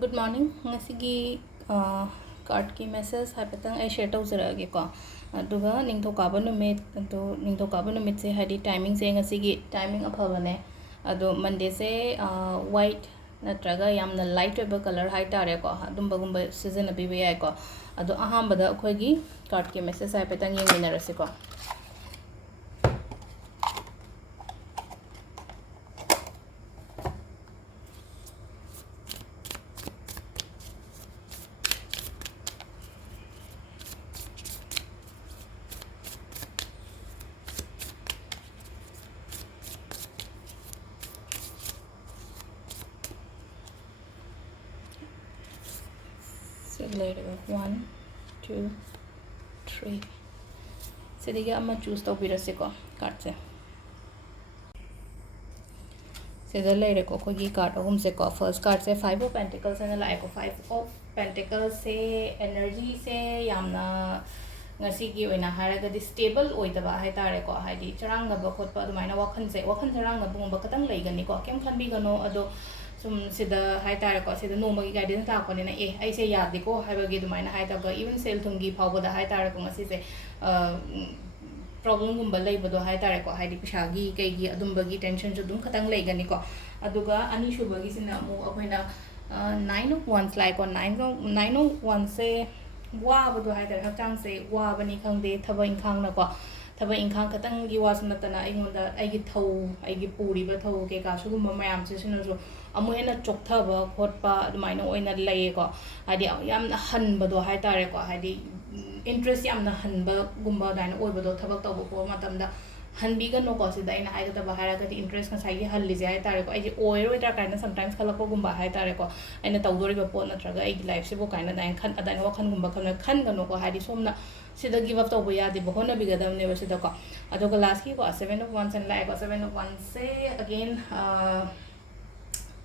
Good morning. Ngasigi card ki message haipatang ai share tawjarage ko. Aduga ningthokaba numit adu ningthokaba numit se hadi timing se ngasigi timing aphabane. Adu Monday se white natraga yamna light oiba color hai tare ko adumba gumba season abi be ai ko. Adu ahambada akhoigi card ki message haipatang yengminarase ko. Later 1 2 3 सिदिगे अमा choose तौबिरसे को card से सिदा लेरे को कोगी card अहुम से को first card से 5 of pentacles ने लाए को 5 ऑफ पेंटिकल्स से एनर्जी से यामना ngasigi oina haragadi stable oidaba hai tare ko haidi charanga ba khotpa adumaina wakhan charanga bungba katang leigani ko kem khanbi gano ado sum sida hai tare ko sida no magi guidance ta ko ne e ai se yadi ko haibagi adumaina hai ta ga even sel thungi phawba da hai tare ko ngasi se problem gumba leibado hai tare ko haidi pishagi kaigi adumbagi tension ju dum katang leigani ko aduga ani shubagi sina mu akoina 9 of wands like on 9 of wands se वाबदो Haider हक्चांग से वाबनी खंगदे थबा इंखांग ना को थबा इंखांग खतंग गी वास नतना आइगोंदा आइगी थौ आइगी पूरीबा थौ के का सुगुम मयाम से सिनजो अमु हेना चोकथबा खोटपा अदुमाइना ओइना लैए को हादि यामना हनबदो हाइतारे को हादि इंटरेस्ट यामना हनबा गुम्बा दाइन ओइबदो थबक तौबो को मतमदा हनबीगनो को सिदा इन हाइदतबा हाइरागदि इंटरेस्ट नसाइगे हल्लिजे हाइतारे को आइजे ओइरोइदा काइना समटाइम्स खलको गुम्बा हाइतारे को आइना तौदोरिबा पोट नत्रगा आइगी लाइफ सिबो काइना दाइन खन अदाइन वखन गुम्बा खन गनो को हादि सोमना सिदा गिव अप तौबो यादि बहोना बिगदम नेबो सिदा को अदोगा लास्ट की को 7 of wands and like 7 of wands से again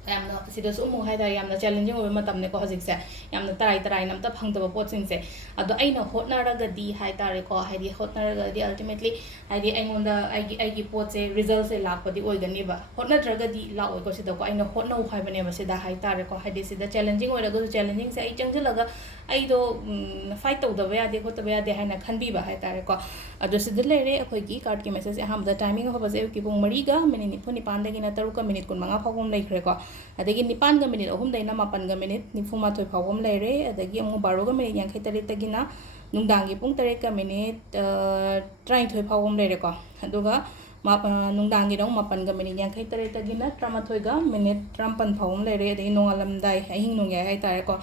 यामना सिदसु मु हाइदा यामना चैलेंजिंग ओबे मतमने को हजिक से यामना तराई नमता फंगदबा पोटसिंग से अदो आइना होटनारगदी हाइतारे को हाइदि होटनारगदी अल्टीमेटली हाइदि आइगोंदा आइगी पोट से रिजल्ट से लापदि ओइगनिबा होटनाद्रगदी लाओय को सिदा को आइना होटना हाइबने बसिदा हाइतारे को हाइदि सिदा चैलेंजिंग ओइरगो चैलेंजिंग से आई चंगजलगा आइदो फाइट तौदबा यादे होतबा यादे हाइना खनबीबा हाइतारे को अदो सिदा लेरे अखोइगी कार्ड की मैसेज हमदा टाइमिंग होबसे की पुंग 4 गा मिनिट 9 दगिना 3 का मिनिट 15 फावम लेखरे को अदगी 9 का मिनिट 3 दैना 9 का मिनिट 94 फावम लेरे अदगी अमु 12 का मिनिट 53 तगिना नुंदांगी पुंग 3 का मिनिट 23 फावम लेरे को अदुगा नुंदांगी रंग 9 का मिनिट 53 तगिना 13 का मिनिट 53 फावम लेरे अदगी नोंगालमदाई अहिंग नोंगे हाइतारे को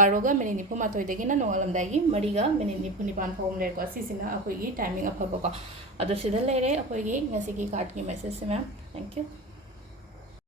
12 का मिनिट 94 दगिना नोंगालमदाई 4 का मिनिट 9 फावम लेरे को सिसिना अखोइगी टाइमिंग अफबको अदो सिदा लेरे अखोइगी ngasigi कार्ड की मैसेज से मैम थैंक यू